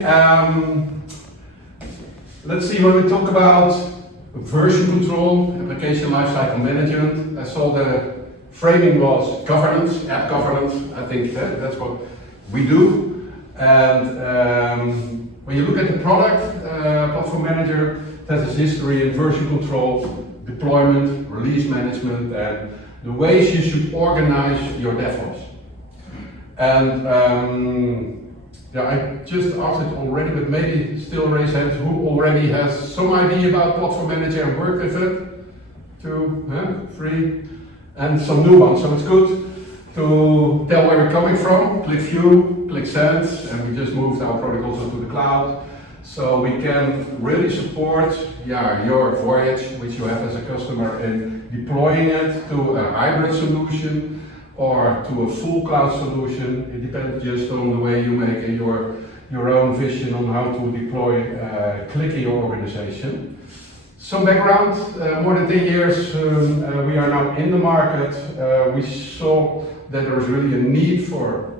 Let's see, when we talk about version control, application lifecycle management, I saw the framing was governance, app governance. I think that's what we do. And when you look at the product, Platform Manager, that has history in version control, deployment, release management, and the ways you should organize your DevOps. And yeah, I just asked it already, but maybe still raise hands who already has some idea about Platform Manager and worked with it. 2, 3, and some new ones. So it's good to tell where you're coming from. Click View, click Send, and we just moved our protocols into the cloud. So we can really support your voyage, which you have as a customer, in deploying it to a hybrid solution or to a full cloud solution. It depends just on the way you make your own vision on how to deploy Click in your organization. Some background, more than 10 years we are now in the market. We saw that there is really a need for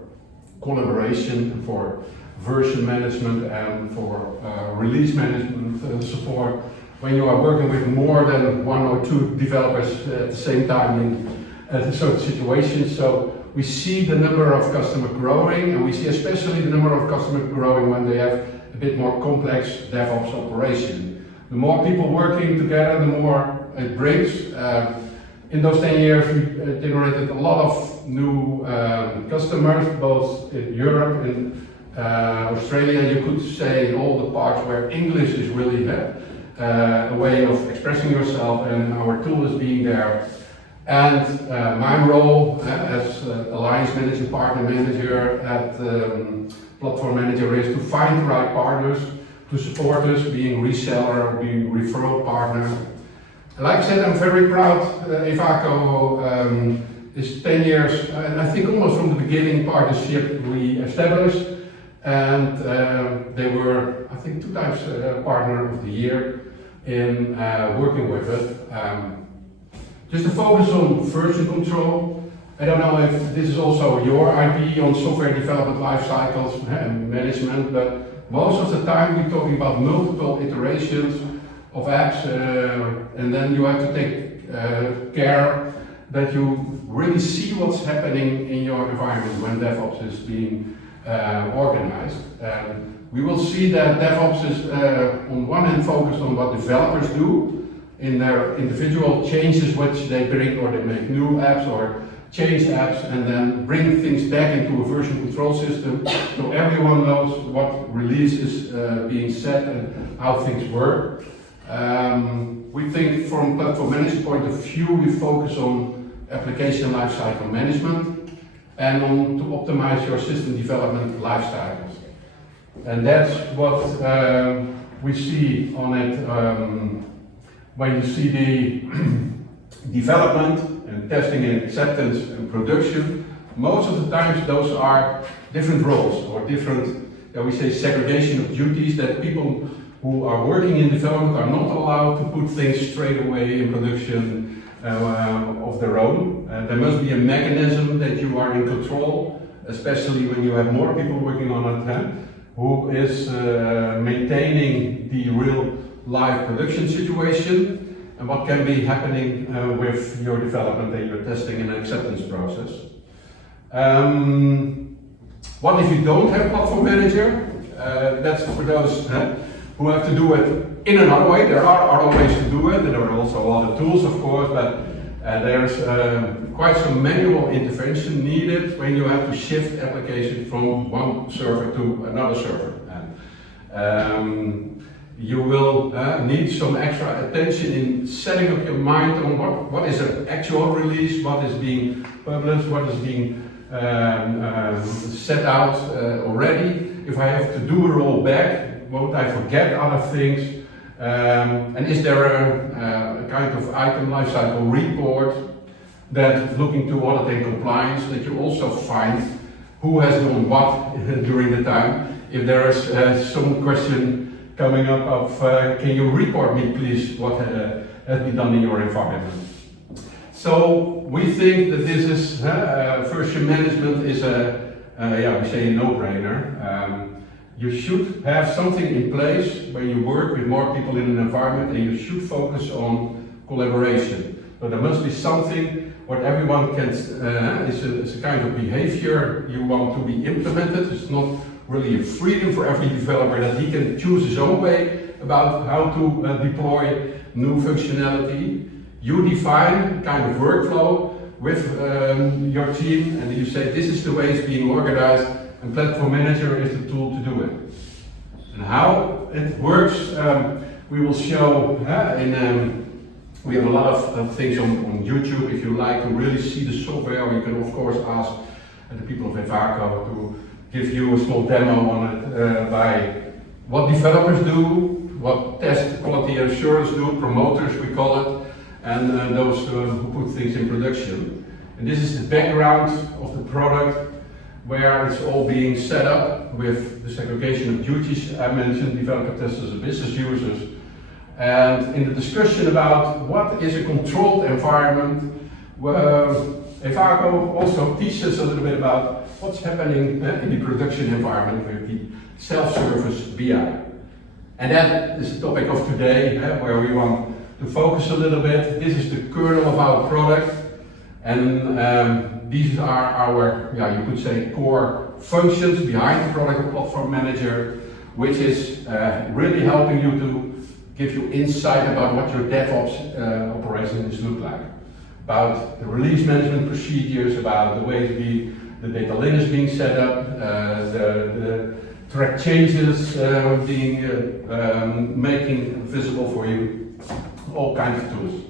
collaboration, for version management and for release management support when you are working with more than 1 or 2 developers at the same time in a certain situation. So we see the number of customers growing, and we see especially the number of customers growing when they have a bit more complex DevOps operation. The more people working together, the more it brings. In those 10 years, we generated a lot of new customers, both in Europe and Australia. You could say all the parts where English is really a way of expressing yourself, and our tool is being there. And my role as Alliance Manager, Partner Manager at Platform Manager is to find the right partners to support us, being reseller, being referral partner. And like I said, I'm very proud. EVACO is 10 years, and I think almost from the beginning, partnership we established. And they were, I think, 2 times Partner of the Year in working with it. Just to focus on version control. I don't know if this is also your IP on software development life cycles and management, but most of the time we're talking about multiple iterations of apps, and then you have to take care that you really see what's happening in your environment when DevOps is being organized. We will see that DevOps is on one hand focused on what developers do in their individual changes which they bring, or they make new apps or change apps and then bring things back into a version control system so everyone knows what release is being set and how things work. We think from Platform Manager point of view, we focus on application lifecycle management and on to optimize your system development life cycles. And that's what we see on it. When you see the development and testing and acceptance and production, most of the times those are different roles or different, we say, segregation of duties, that people who are working in development are not allowed to put things straight away in production of their own. There must be a mechanism that you are in control, especially when you have more people working on it, who is maintaining the real live production situation and what can be happening with your development and your testing and acceptance process. What if you don't have Platform Manager? That's for those who have to do it in another way. There are other ways to do it, and there are also other tools, of course, but there's quite some manual intervention needed when you have to shift application from one server to another server. You will need some extra attention in setting up your mind on what is an actual release, what is being published, what is being set out already. If I have to do a rollback, won't I forget other things? And is there a kind of item lifecycle report that looking to audit and compliance, that you also find who has done what during the time? If there is some question coming up of, can you report me please what has been done in your environment? So we think that this is, version management is we say a no-brainer. you should have something in place where you work with more people in an environment, and you should focus on collaboration. So there must be something what everyone can, is a kind of behavior you want to be implemented. It's not really a freedom for every developer that he can choose his own way about how to deploy new functionality. You define kind of workflow with your team, and you say this is the way it's being organized, and PlatformManager is the tool to do it. And how it works, we will show we have a lot of things on YouTube. If you like to really see the software, you can of course ask the people of EVACO to give you a small demo on it by what developers do, what test quality assurance do, promoters we call it, and those who put things in production. And this is the background of the product, where it's all being set up with the segregation of duties I mentioned, developer testers and business users. And in the discussion about what is a controlled environment, EVACO also teaches a little bit about what's happening in the production environment with the self-service BI. And that is the topic of today, where we want to focus a little bit. This is the kernel of our product, and these are our, you could say, core functions behind the product of PlatformManager, which is really helping you to give you insight about what your DevOps operations look like, about the release management procedures, about the way the data lane is being set up, the track changes being making visible for you, all kinds of tools.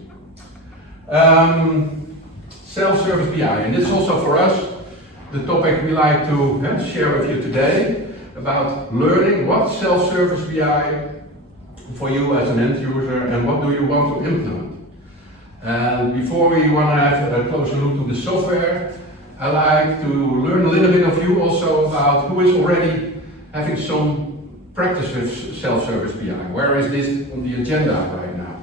Self-service BI, and this is also for us the topic we like to share with you today, about learning what self-service BI for you as an end user and what do you want to implement. And before we want to have a closer look to the software, I like to learn a little bit of you also about who is already having some practice with self-service BI. Where is this on the agenda right now?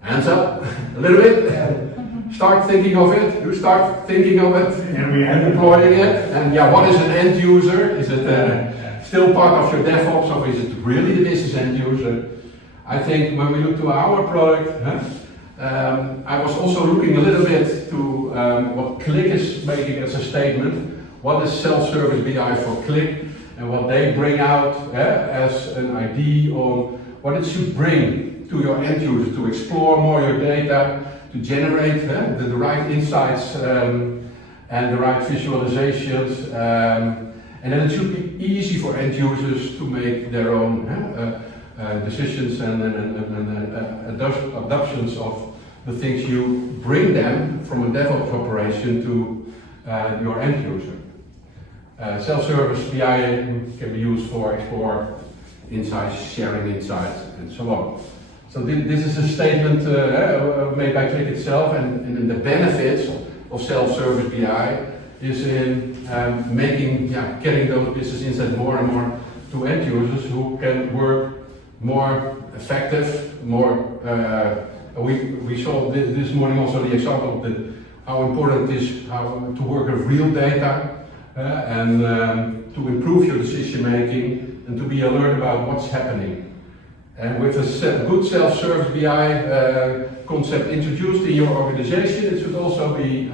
Hands up, a little bit. Start thinking of it. You start thinking of it and deploying it. And what is an end user? Is it still part of your DevOps, or is it really the business end user? I think when we look to our product, I was also looking a little bit to what Click is making as a statement. What is self-service BI for Click, and what they bring out as an idea on what it should bring to your end user to explore more your data, to generate the right insights and the right visualizations. And then it should be easy for end users to make their own decisions and adoptions of the things you bring them from a DevOps operation to your end user. Self-service BI can be used for explore insights, sharing insights, and so on. So this is a statement made by Click itself, and the benefits of self-service BI is in getting those business insights more and more to end users who can work more effective, more. We saw this morning also the example of how important it is to work with real data and to improve your decision making and to be alert about what's happening. And with a good self-service BI concept introduced in your organization, it should also be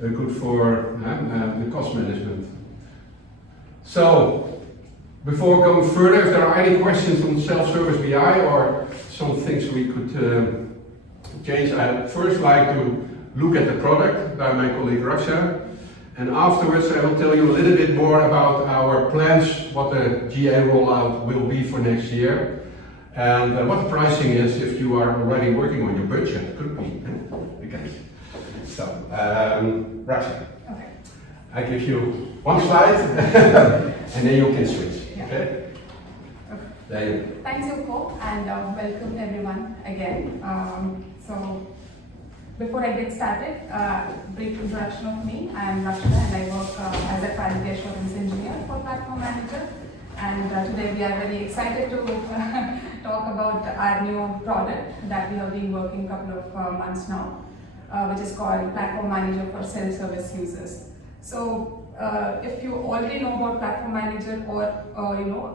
good for the cost management. So, before going further, if there are any questions on self-service BI or some things we could change, I'd first like to look at the product by my colleague Raksha, and afterwards I will tell you a little bit more about our plans, what the GA rollout will be for next year, and what the pricing is if you are already working on your budget. Could be. Okay. So, Raksha, okay. I give you one slide and then you can switch. Yeah. Okay? Okay. There you go. Thanks, Uco, and welcome everyone again. So, before I get started, brief introduction of me. I am Raksha and I work as a quality assurance engineer for PlatformManager. And today we are very excited to talk about our new product that we have been working a couple of months now, which is called PlatformManager for self-service users. So if you already know about Platform Manager or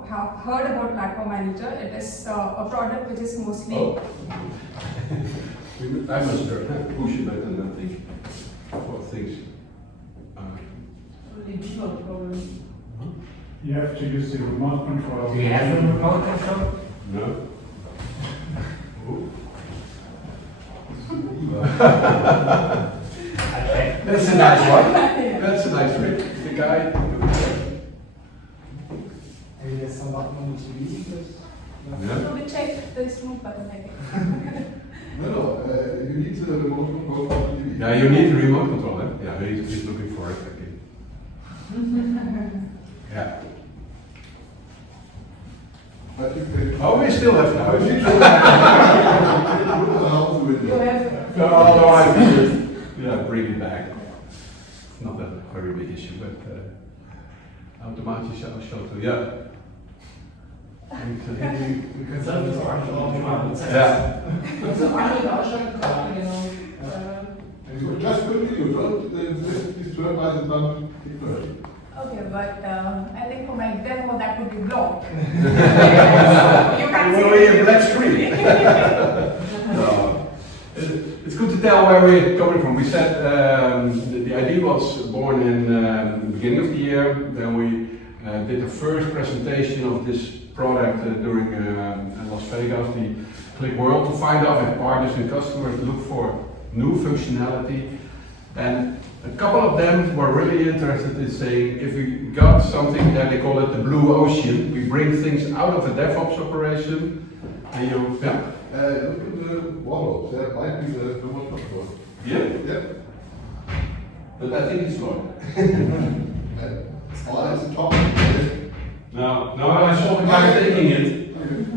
have heard about Platform Manager, it is a product which is mostly. Oh. I must push it better than think for things. You have to use the remote control. Do you have a remote control? No. Okay. That's a nice one. That's a nice trick. The guy. Maybe there's some button on the TV because. Yeah. So we check this no button, I think. No, you need the remote control for the TV. Yeah, you need the remote control. Eh? Yeah, he's looking for it. Okay. Yeah. But you can. Oh, we still have I now. need to help with You it. have. No, I just bring it back. It's not a very big issue, but automatisch afschoten, ja. We can send it to our Ja. Also andere ausschalten kann, genau. And you just continue, don't disturb by the button. Okay, but I think for my demo that would be blocked. You can Will be a black screen. No. It's good to tell where we're coming from. We said the idea was born in the beginning of the year. Then we did the first presentation of this product during Las Vegas, the Click World, to find out if partners and customers look for new functionality. And a couple of them were really interested in saying, if we got something that they call it the blue ocean, we bring things out of the DevOps operation, and you, yeah. Look at the walls, there might be the remote control. Yeah, Yeah. but I think it's gone. Oh, that's the top. No, I saw the guy taking it,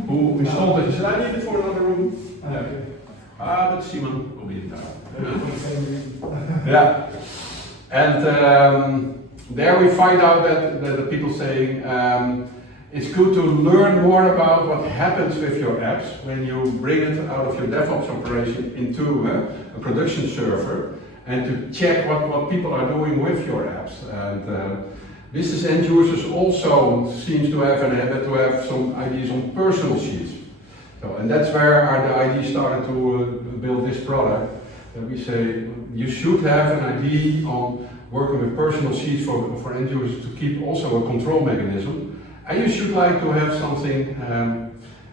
who installed it. He said, I need it for another room. But Simon will be in town. Yeah. And there we find out that the people saying it's good to learn more about what happens with your apps when you bring it out of your DevOps operation into a production server, and to check what people are doing with your apps. And business end users also seems to have an habit to have some ideas on personal sheets. So, and that's where the idea started to build this product. That we say you should have an idea on working with personal sheets for end users to keep also a control mechanism. And you should like to have something,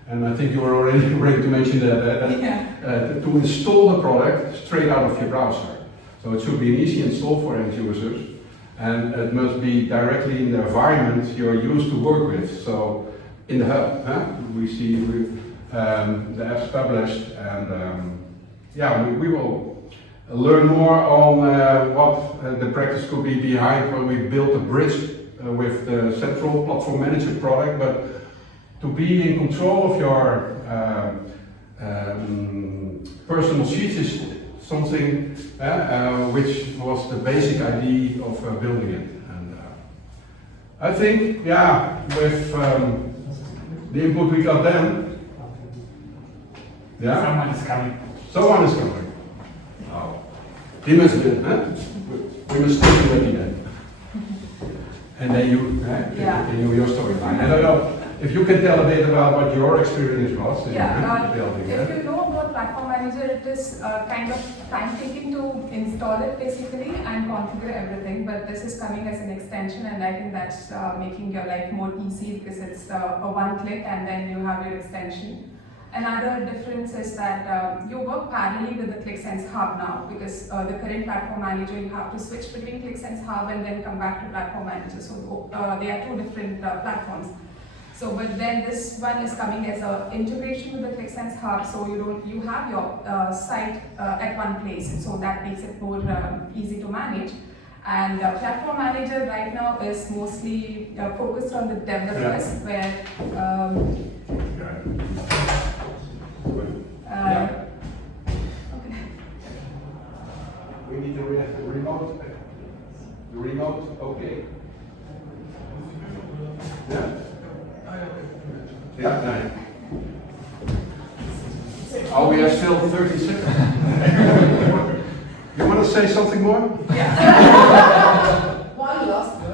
and I think you were already ready to mention that, to install the product straight out of your browser. So it should be an easy install for end users, and it must be directly in the environment you're used to work with. So in the hub, we see the apps published, and we will learn more on what the practice could be behind when we build a bridge with the central Platform Manager product, but to be in control of your personal sheets is something which was the basic idea of building it. And I think, with the input we got then, Someone is coming. someone is coming. Oh. He must be, we must stay ready then. And then you continue your storyline. I don't know if you can tell a bit about what your experience was in building If it. you know about Platform Manager, it is kind of time-taking to install it basically and configure everything, but this is coming as an extension, and I think that's making your life more easy because it's a one-click and then you have your extension. Another difference is that you work parallelly with the ClickSense Hub now, because the current Platform Manager, you have to switch between ClickSense Hub and then come back to Platform Manager. So they are two different platforms. So, but then this one is coming as an integration with the ClickSense Hub, so you have your site at one place, so that makes it more easy to manage. And Platform Manager right now is mostly focused on the developers, where okay. We need the remote. The remote, okay. Yeah. Yeah. Oh, we have still 30 seconds. You want to say something more? Yeah. One last word.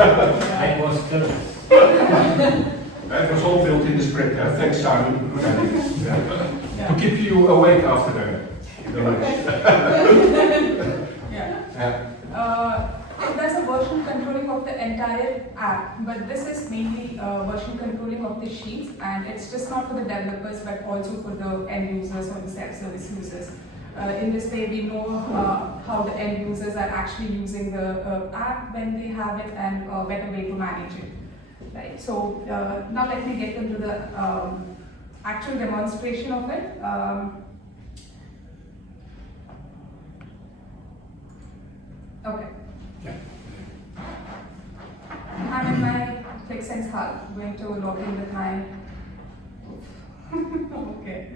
I was close. That was all built in the script. Thanks, Simon. Yeah. To keep you awake after the lunch. Yeah. There's a version controlling of the entire app, but this is mainly version controlling of the sheets, and it's just not for the developers but also for the end users or the self-service users. In this way, we know how the end users are actually using the app when they have it and a better way to manage it. Right. So now let me get into the actual demonstration of it. Okay. I'm in my ClickSense hub, going to log in with my. Okay.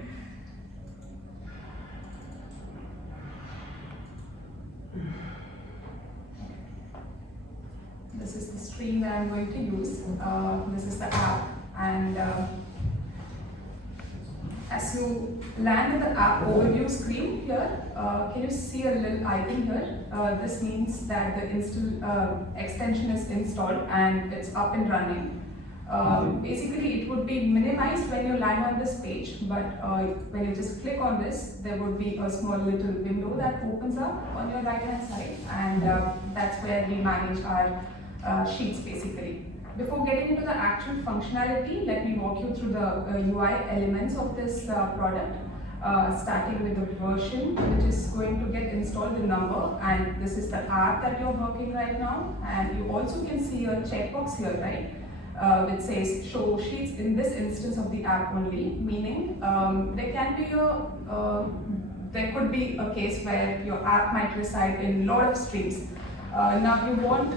This is the screen that I'm going to use. This is the app, and as you land in the app overview screen here, can you see a little icon here? This means that the extension is installed and it's up and running. Basically, it would be minimized when you land on this page, but when you just click on this, there would be a small little window that opens up on your right hand side, and that's where we manage our sheets basically. Before getting into the actual functionality, let me walk you through the UI elements of this product, starting with the version, which is going to get installed, the number, and this is the app that you're working right now. And you also can see a checkbox here, right, which says show sheets in this instance of the app only, meaning there could be a case where your app might reside in a lot of streams. Now you want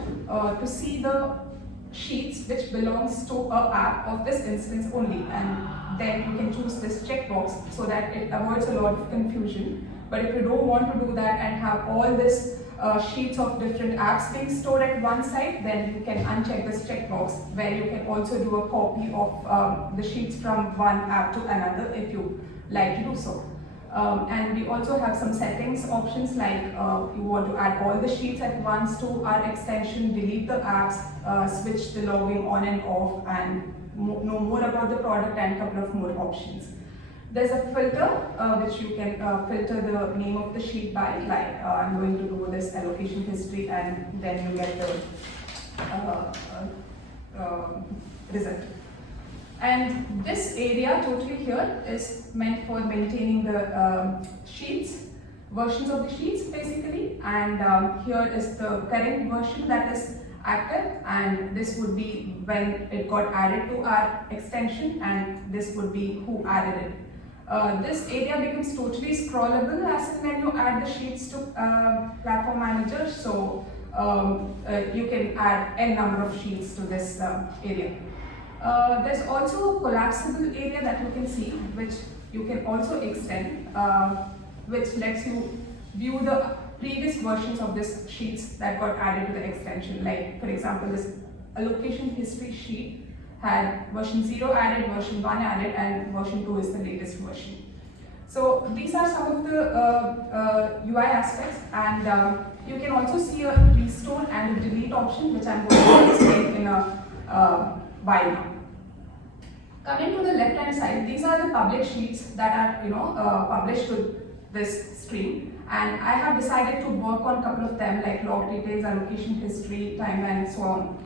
to see the sheets which belongs to a app of this instance only, and then you can choose this checkbox so that it avoids a lot of confusion. But if you don't want to do that and have all this sheets of different apps being stored at one side, then you can uncheck this checkbox, where you can also do a copy of the sheets from one app to another if you like to do so. And we also have some settings options, like you want to add all the sheets at once to our extension, delete the apps, switch the logging on and off, and know more about the product, and a couple of more options. There's a filter which you can filter the name of the sheet by, like I'm going to do this allocation history, and then you get the result. And this area totally here is meant for maintaining the sheets, versions of the sheets basically, and here is the current version that is active, and this would be when it got added to our extension, and this would be who added it. This area becomes totally scrollable as when you add the sheets to PlatformManager, so you can add n number of sheets to this area. There's also a collapsible area that you can see, which you can also extend, which lets you view the previous versions of this sheets that got added to the extension. Like, for example, this allocation history sheet had version 0 added, version 1 added, and version 2 is the latest version. So these are some of the UI aspects, and you can also see a restore and a delete option, which I'm going to explain in a while now. Coming to the left hand side, these are the public sheets that are published to this stream, and I have decided to work on a couple of them, like log details, allocation history, timeline, and so on.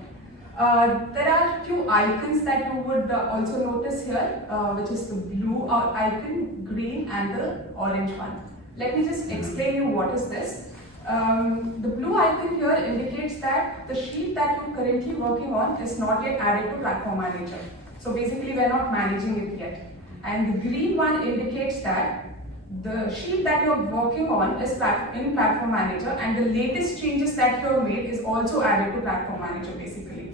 There are a few icons that you would also notice here, which is the blue icon, green, and the orange one. Let me just explain you what is this. The blue icon here indicates that the sheet that you're currently working on is not yet added to PlatformManager. So basically, we're not managing it yet. And the green one indicates that the sheet that you're working on is in PlatformManager, and the latest changes that you have made is also added to PlatformManager basically.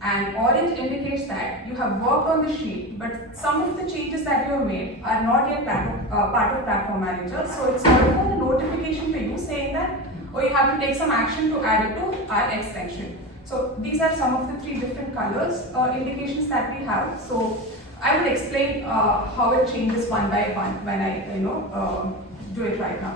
And orange indicates that you have worked on the sheet, but some of the changes that you have made are not yet part of PlatformManager. So it's sort of a notification to you saying that, oh, you have to take some action to add it to our extension. So these are some of the 3 different colors indications that we have. So I will explain how it changes one by one when I do it right now.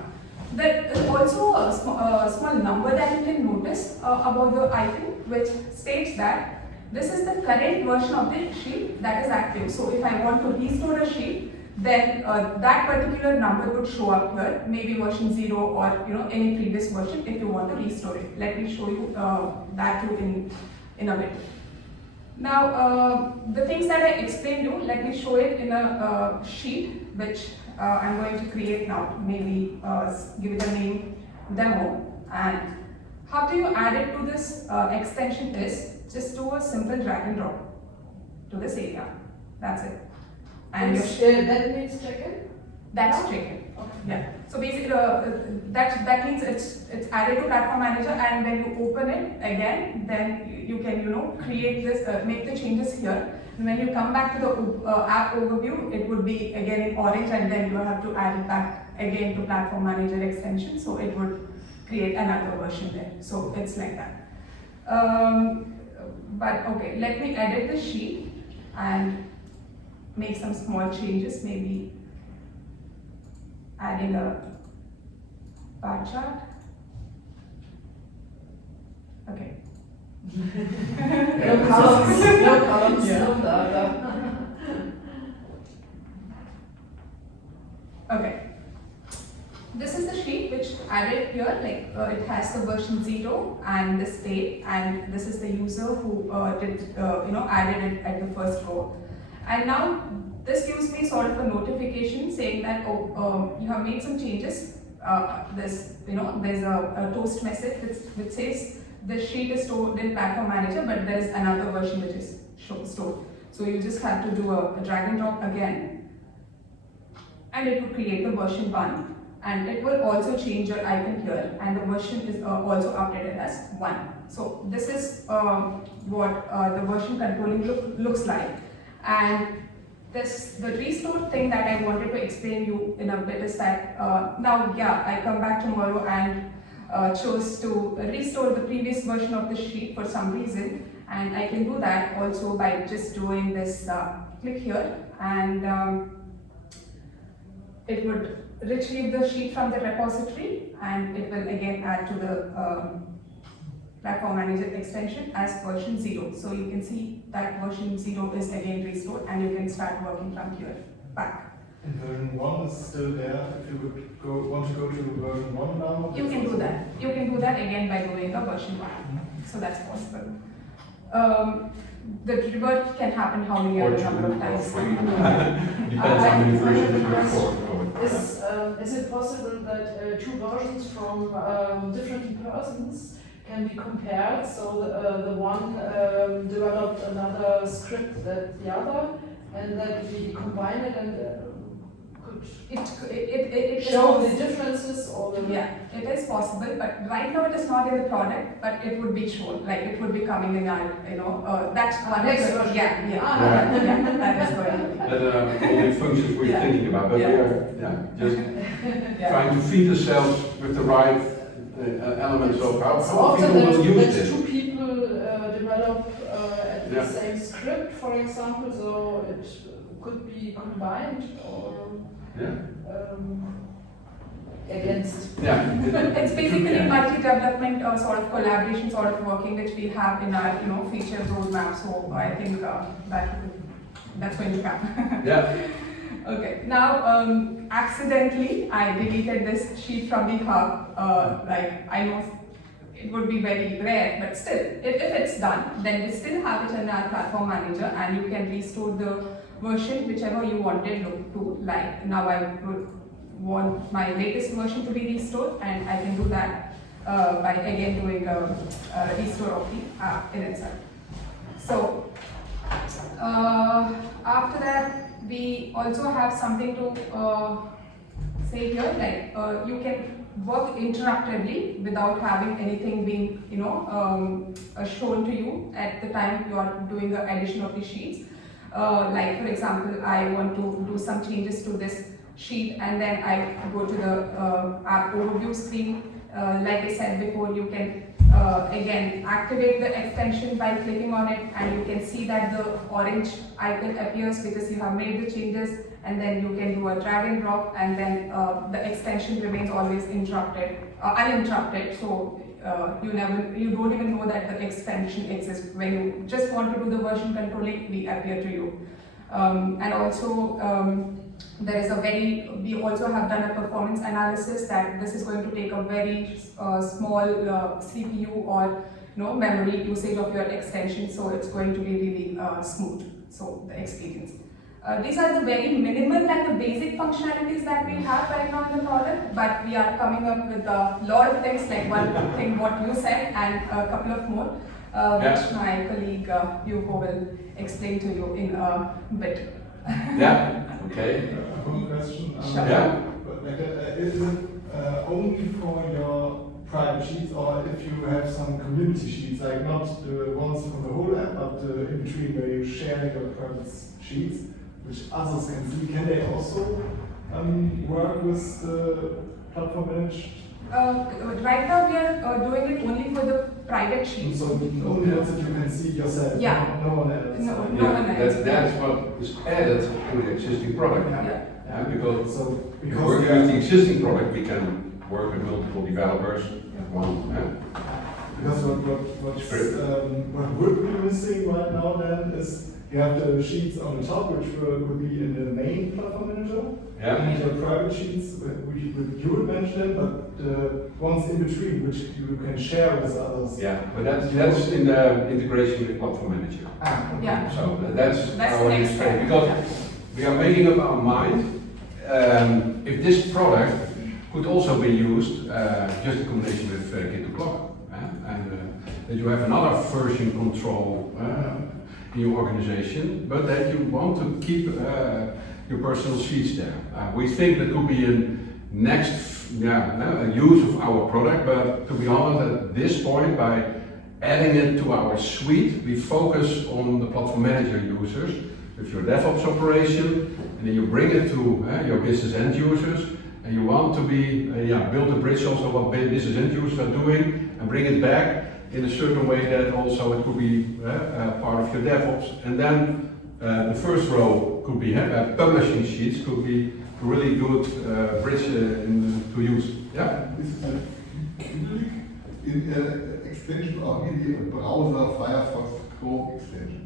There is also a small number that you can notice about the icon, which states that this is the current version of the sheet that is active. So if I want to restore a sheet, then that particular number would show up here, maybe version 0 or any previous version if you want to restore it. Let me show you that too in a bit. Now the things that I explained you, let me show it in a sheet which I'm going to create now. Maybe give it a name, demo. And how do you add it to this extension is just do a simple drag and drop to this area. That's it. And that means check-in? that's check-in. Okay. Yeah. So basically, that means it's added to Platform Manager, and when you open it again, then you can create this, make the changes here. And when you come back to the app overview, it would be again in orange, and then you have to add it back again to Platform Manager extension. So it would create another version there. So it's like that. But okay, let me edit the sheet and make some small changes, maybe adding a bar chart. Okay. No columns, no data. Okay. This is the sheet which added here, it has the version 0 and the state, and this is the user who added it at the first row. And now this gives me sort of a notification saying that you have made some changes. There's a toast message which says the sheet is stored in Platform Manager, but there is another version which is stored. So you just have to do a drag and drop again, and it will create the version 1. And it will also change your icon here, and the version is also updated as 1. So this is what the version controlling looks like. And the restore thing that I wanted to explain you in a bit is that I come back tomorrow and chose to restore the previous version of the sheet for some reason, and I can do that also by just doing this click here, and it would retrieve the sheet from the repository, and it will again add to the Platform Manager extension as version 0. So you can see that version 0 is again restored, and you can start working from here back. And version 1 is still there. If you would want to go to version 1 now? You can do that. You can do that again by doing a version 1. So that's possible. The revert can happen how many other number of times. Depends how many versions you record. Is it possible that two versions from different persons can be compared? So the one developed another script than the other, and that we combine it and could show the differences or the... Yeah, it is possible, but right now it is not in the product, but it would be shown, it would be coming in our, that's one. Next version. Yeah, that is going to be. All the functions we're thinking about, but we are just trying to feed ourselves with the right elements of how often people will use that this. two people develop the same script, for example, so it could be combined or against. It's basically multi-development sort of collaboration sort of working which we have in our feature roadmap. So I think that's going to happen. Okay. Now accidentally I deleted this sheet from the hub. I know it would be very rare, but still, if it's done, then we still have it in our Platform Manager, and you can restore the version whichever you wanted to. Like now I would want my latest version to be restored, and I can do that by again doing a restore of the app in itself. So after that, we also have something to say here, you can work interactively without having anything being shown to you at the time you are doing the addition of the sheets. For example, I want to do some changes to this sheet, and then I go to the app overview screen. Like I said before, you can again activate the extension by clicking on it, and you can see that the orange icon appears because you have made the changes, and then you can do a drag and drop, and then the extension remains always uninterrupted. So you don't even know that the extension exists. When you just want to do the version control, it will appear to you. And also we also have done a performance analysis that this is going to take a very small CPU or memory usage of your extension, so it's going to be really smooth. So the experience. These are the very minimal and the basic functionalities that we have right now in the product, but we are coming up with a lot of things, like one thing what you said and a couple of more, which my colleague Uco will explain to you in a bit. Yeah, okay. One question. Sure. Yeah. But like, is it only for your private sheets, or if you have some community sheets, like not the ones from the whole app, but in between where you share your private sheets, which others can see, can they also work with the platform managed? Right now we are doing it only for the private sheets. So only ones that you can see yourself, Yeah. no one else. No Yeah, one else. that's what is added to the existing product. Yeah. Yeah, because So if we work with the existing product, we can work with multiple developers at one. Because what would be missing right now then is you have the sheets on the top, which would be in the main platform manager. Yeah. And your private sheets, you would mention, but the ones in between, which you can share with others. Yeah, but that's in the integration with Platform Manager. Okay. Yeah. So that's the our next next step. because Yeah. we are making up our mind if this product could also be used just in combination with Git to Clock, and that you have another version control in your organization, but that you want to keep your personal sheets there. We think that could be a next use of our product, but to be honest, at this point, by adding it to our suite, we focus on the Platform Manager users with your DevOps operation, and then you bring it to your business end users, and you want to be build a bridge also what business end users are doing, and bring it back in a certain way that also it could be part of your DevOps. And then the first row could be publishing sheets, could be a really good bridge to use. Yeah. This is an extension of the browser Firefox Chrome extension.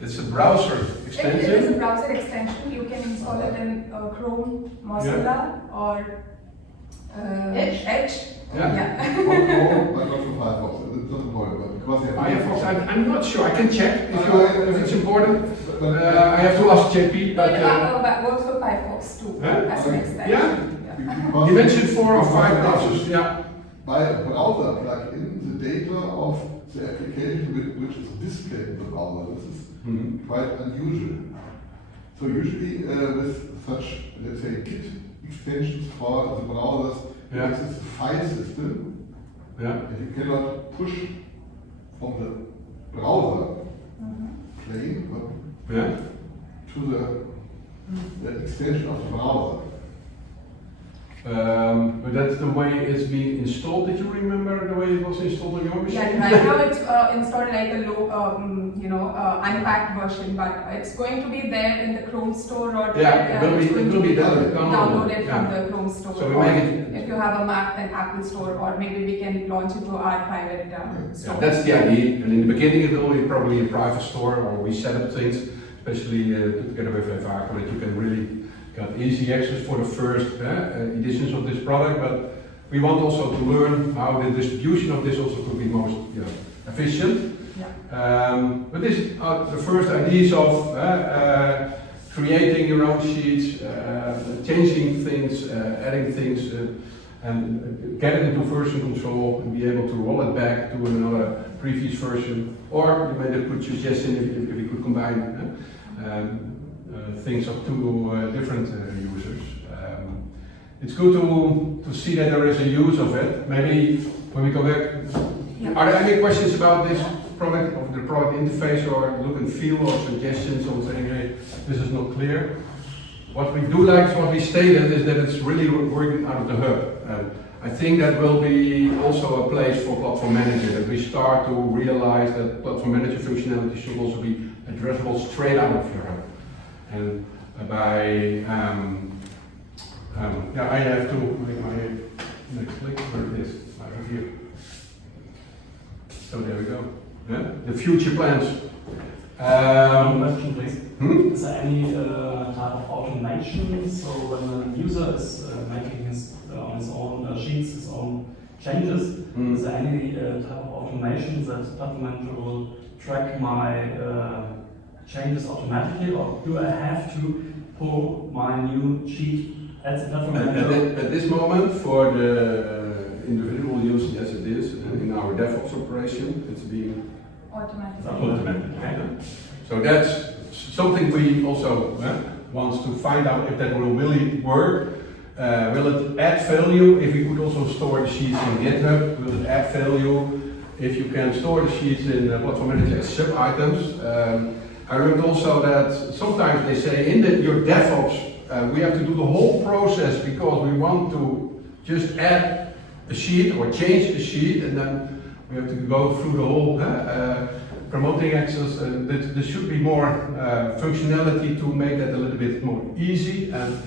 It's a browser It is extension. a browser extension. You can install it in Chrome, Mozilla, or Edge. Yeah. Chrome, but not for Firefox. It's not important, but because they have Firefox, I'm not sure. I can check if it's important. I have to ask JP, but It works for Firefox too, as an extension. Yeah. you mentioned 4 or 5 browsers. Yeah. By a browser plug in the data of the application which is displayed in the browser. This is quite unusual. So usually with such, let's say, Git extensions for the browsers, this is a file system, and you cannot push from the browser plane to the extension of the browser. But that's the way it's been installed. Did you remember the way it was installed on your machine? Yeah, right now it's installed like a low, unpacked version, but it's going to be there in the Chrome store, or it will be downloaded from the Chrome store. So we or make it. if you have a Mac, then Apple store, or maybe we can launch it to our private store. That's the idea. And in the beginning, it will be probably a private store, or we set up things, especially together with EVACO, that you can really got easy access for the first editions of this product, but we want also to learn how the distribution of this also could be most efficient. But this are the first ideas of creating your own sheets, changing things, adding things, and get it into version control and be able to roll it back to another previous version, or you made a good suggestion if we could combine things of 2 different users. It's good to see that there is a use of it. Maybe when we go back, are there any questions about this product, of the product interface, or look and feel, or suggestions on saying, hey, this is not clear? What we do like, what we stated, is that it's really working out of the hub. I think that will be also a place for Platform Manager, that we start to realize that Platform Manager functionality should also be addressable straight out of your hub. And yeah, I have to make my next click. Where it is? Right here. So there we go. Yeah? The future plans. One question, please. Hmm? Is there any type of automation? So when the user is making on his own sheets, his own changes, is there any type of automation that PlatformManager will track my changes automatically, or do I have to pull my new sheet at the PlatformManager? At this moment, for the individual use, yes it is. In our DevOps operation, it's being Automatically. automated. Okay. So that's something we also want to find out if that will really work. Will it add value if we could also store the sheets in GitHub? Will it add value if you can store the sheets in PlatformManager as sub-items? I learned also that sometimes they say in your DevOps we have to do the whole process because we want to just add a sheet or change the sheet, and then we have to go through the whole promoting access. There should be more functionality to make that a little bit more easy, and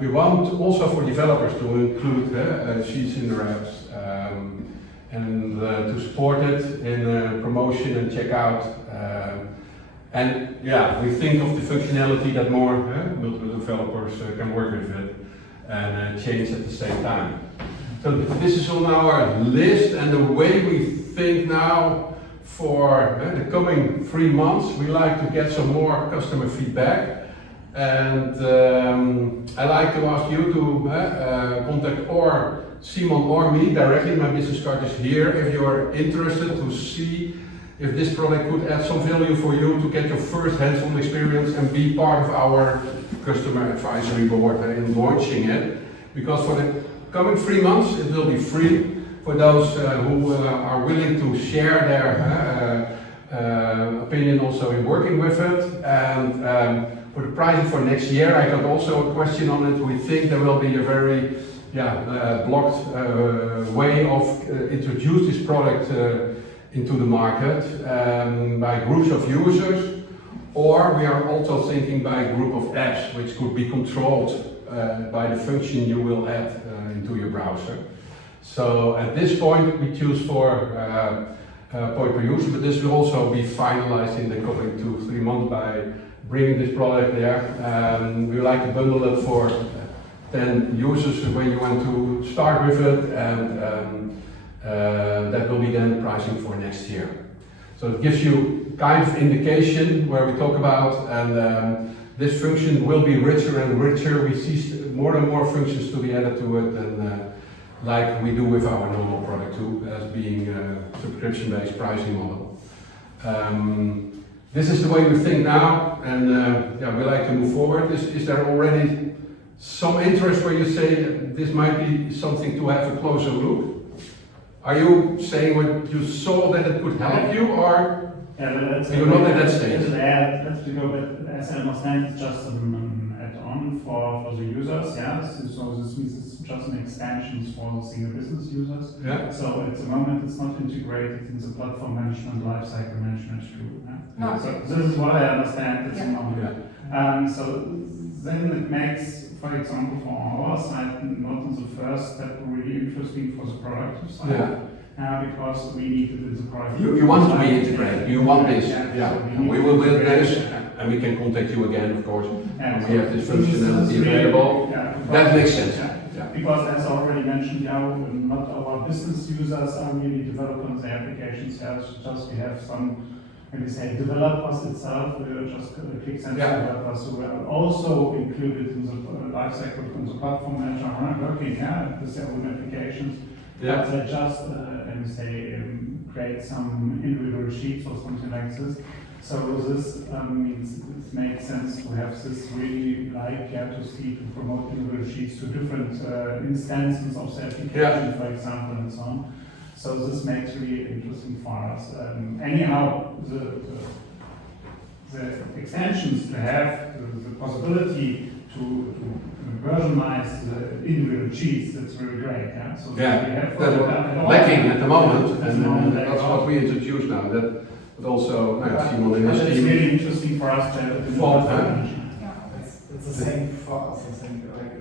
we want also for developers to include sheets in their apps and to support it in promotion and checkout. And yeah, we think of the functionality that more multiple developers can work with it and change at the same time. So this is on our list, and the way we think now for the coming 3 months, we like to get some more customer feedback. And I'd like to ask you to contact or Simon or me directly. My business card is here if you are interested to see if this product could add some value for you to get your first hands-on experience and be part of our customer advisory board in launching it. Because for the coming 3 months it will be free for those who are willing to share their opinion also in working with it. And for the pricing for next year, I got also a question on it. We think there will be a very blocked way of introduce this product into the market by groups of users, or we are also thinking by a group of apps which could be controlled by the function you will add into your browser. So at this point we choose for point per user, but this will also be finalized in the coming 2-3 months by bringing this product there. We would like to bundle it for 10 users when you want to start with it, and that will be then the pricing for next year. So it gives you kind of indication where we talk about, and this function will be richer and richer. We see more and more functions to be added to it, and like we do with our normal product too, as being a subscription-based pricing model. This is the way we think now, and we like to move forward. Is there already some interest where you say this might be something to have a closer look? Are you saying what you saw that it could help you, or you're not at that stage? Let's go, but as I understand, it's just an add-on for the users, so this means it's just an extension for the single business users. Yeah. So at the moment it's not integrated in the platform management, lifecycle management tool. No. So this is what I understand at the moment. Yeah. So then it makes, for example, for our side, not in the first step really interesting for the product side. Because we need to do the product. You want to be integrated, you want this. So we will build this, and we can contact you again, of course. And we have this functionality available. That makes sense. Because as already mentioned, not our business users are really developing the applications. Just we have some, let me say, developers itself. We are just ClickSense developers who are also included in the lifecycle in the platform manager working with their own applications. But they just, let me say, create some individual sheets or something like this. So this means it makes sense to have this really to promote individual sheets to different instances of the application, for example, and so on. So this makes really interesting for us. Anyhow, the extensions to have the possibility to versionize the individual sheets, that's really great. So we have lacking at the moment, and that's what we introduce now. But also, Simon in his it's team. really interesting for us to it's the same for us, I think. Like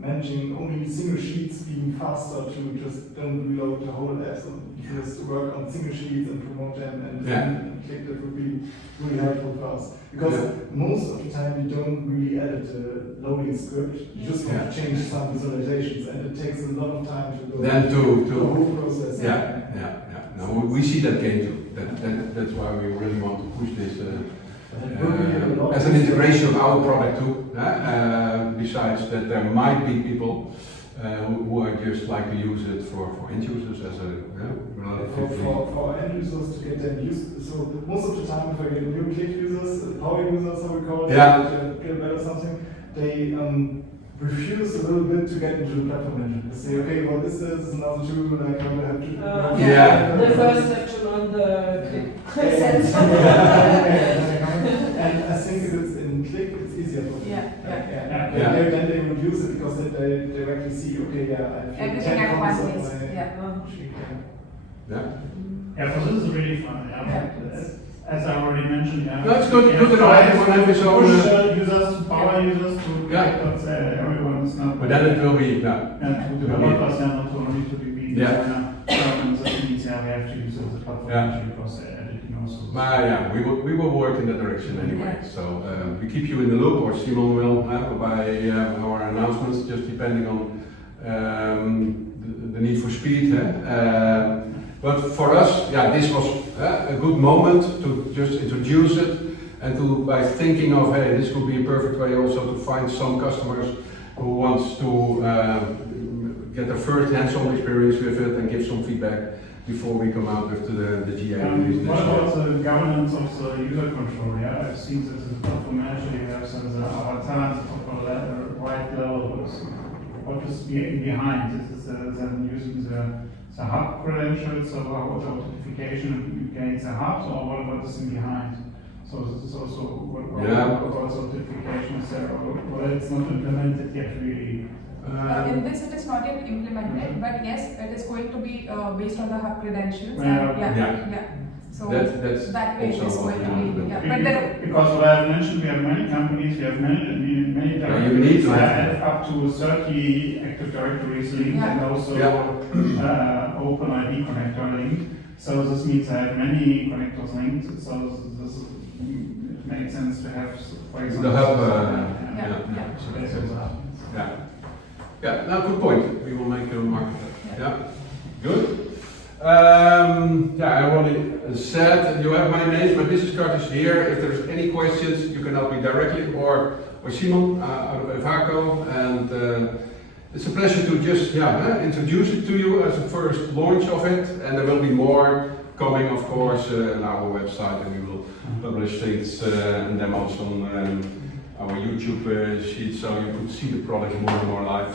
managing only single sheets being faster to just don't reload the whole app, so just work on single sheets and promote them and click, that would be really helpful for us. Because most of the time you don't really edit the loading script, you just want to change some visualizations, and it takes a lot of time to go through the whole process. No, we see that gain too. That's why we really want to push this as an integration of our product too. Besides that, there might be people who are just like to use it for end users as a for end users to get them used. So most of the time, if I get new click users, power users, how we call it, get better something, they refuse a little bit to get into the platform manager. They say, okay, what is this? It's another tool, like I will have to. The first step to learn the click sense. And I think if it's in click, it's easier for them. Then they would use it because they directly see, okay, I have everything at one place. So this is really fun. As I already mentioned, no, it's good to know everyone have his own. Push users to power users to everyone is not. But then it will be to developers, not only to be designer. And that means we have to use the platform manager because editing also. We will work in that direction anyway. So we keep you in the loop, or Simon will by our announcements, just depending on the need for speed. But for us, this was a good moment to just introduce it, and to by thinking of, hey, this could be a perfect way also to find some customers who wants to get their first hands-on experience with it and give some feedback before we come out with the GA release. What about the governance of the user control? I've seen that the platform manager, you have some avatars of a right level. What is behind? Is then using the hub credentials, or what authentication you gain the hubs, or what is in behind? So this is also what authentication is there, or it's not implemented yet really. In this, it is not yet implemented, but yes, it is going to be based on the hub credentials. So that way it is going to be. Because what I have mentioned, we have many companies, we have many directories, have up to 30 Active Directories linked, and also Open ID connector linked. So this means I have many connectors linked. So this it makes sense to have, for example, the hub. No, good point. We will make a remark of that. Good. I already said you have my name, my business card is here. If there's any questions, you can help me directly, or Simon out of EVACO. And it's a pleasure to just introduce it to you as a first launch of it. And there will be more coming, of course, on our website, and we will publish things and demos on our YouTube sheet, so you could see the product more and more live.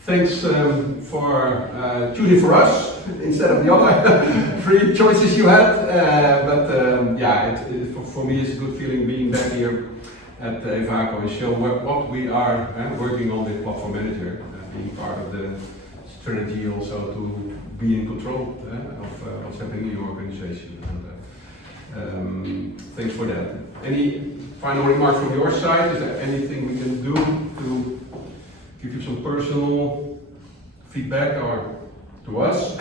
Thanks for tuning for us instead of the other three choices you had. For me, it's a good feeling being back here at EVACO and show what we are working on with Platform Manager, being part of the strategy also to be in control of what's happening in your organization. And thanks for that. Any final remarks from your side? Is there anything we can do to give you some personal feedback, or to us?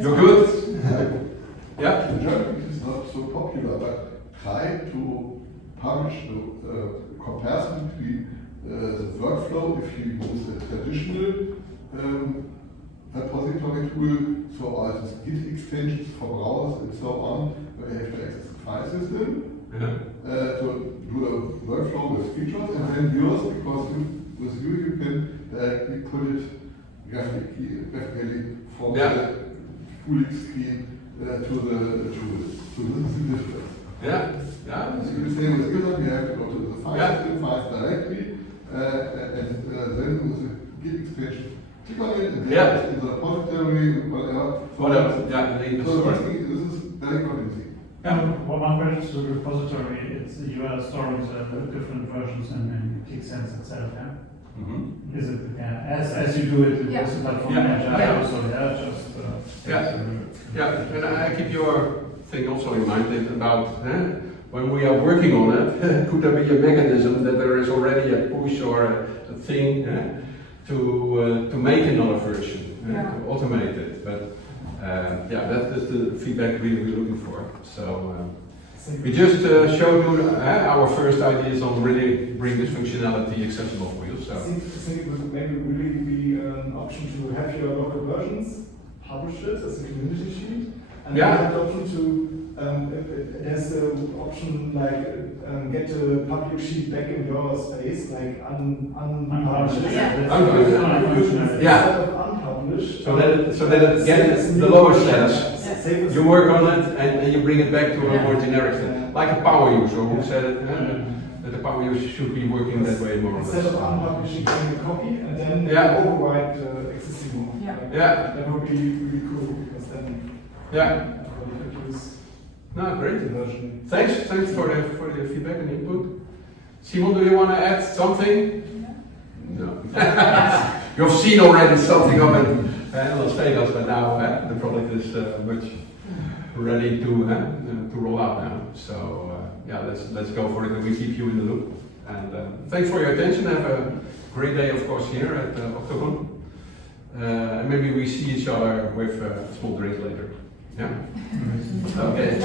You're good? Yeah? In Germany it's not so popular, but try to publish a comparison between the workflow if you use a traditional repository tool, so as Git extensions for browsers and so on, where you have to access the file system. To do a workflow with features, and then yours, because with you can directly put it graphically from the full screen to the tool. So this is the difference. So you say with user, you have to go to the file system, files directly, and then with the Git extension, click on it, and then in the repository, whatever. So this is very convincing. One question to the repository, you are storing the different versions in ClickSense itself, Is it as you do it with the platform manager also, and I keep your thing also in mind about when we are working on it, could there be a mechanism that there is already a push or a thing to make another version, to automate it? But yeah, that is the feedback we're looking for. So we just showed you our first ideas on really bring this functionality accessible for you. So I think it would maybe really be an option to have your local versions, publish it as a community sheet, and then have the option to there's the option like get the public sheet back in your space, like unpublished. Unpublished. Instead of unpublished. So that it gets the lower status. You work on it and you bring it back to a more generic status. Like a power user who said it, that the power user should be working that way more or less. Instead of unpublishing, getting a copy and then override the existing one. That would be really cool because then everybody could use. No, great. Thanks for the feedback and input. Simon, do you want to add something? No. You've seen already something of it in Las Vegas, but now the product is much ready to roll out now. So yeah, let's go for it, and we keep you in the loop. And thanks for your attention. Have a great day, of course, here at Octagon. And maybe we see each other with a small drink later. Yeah? Okay.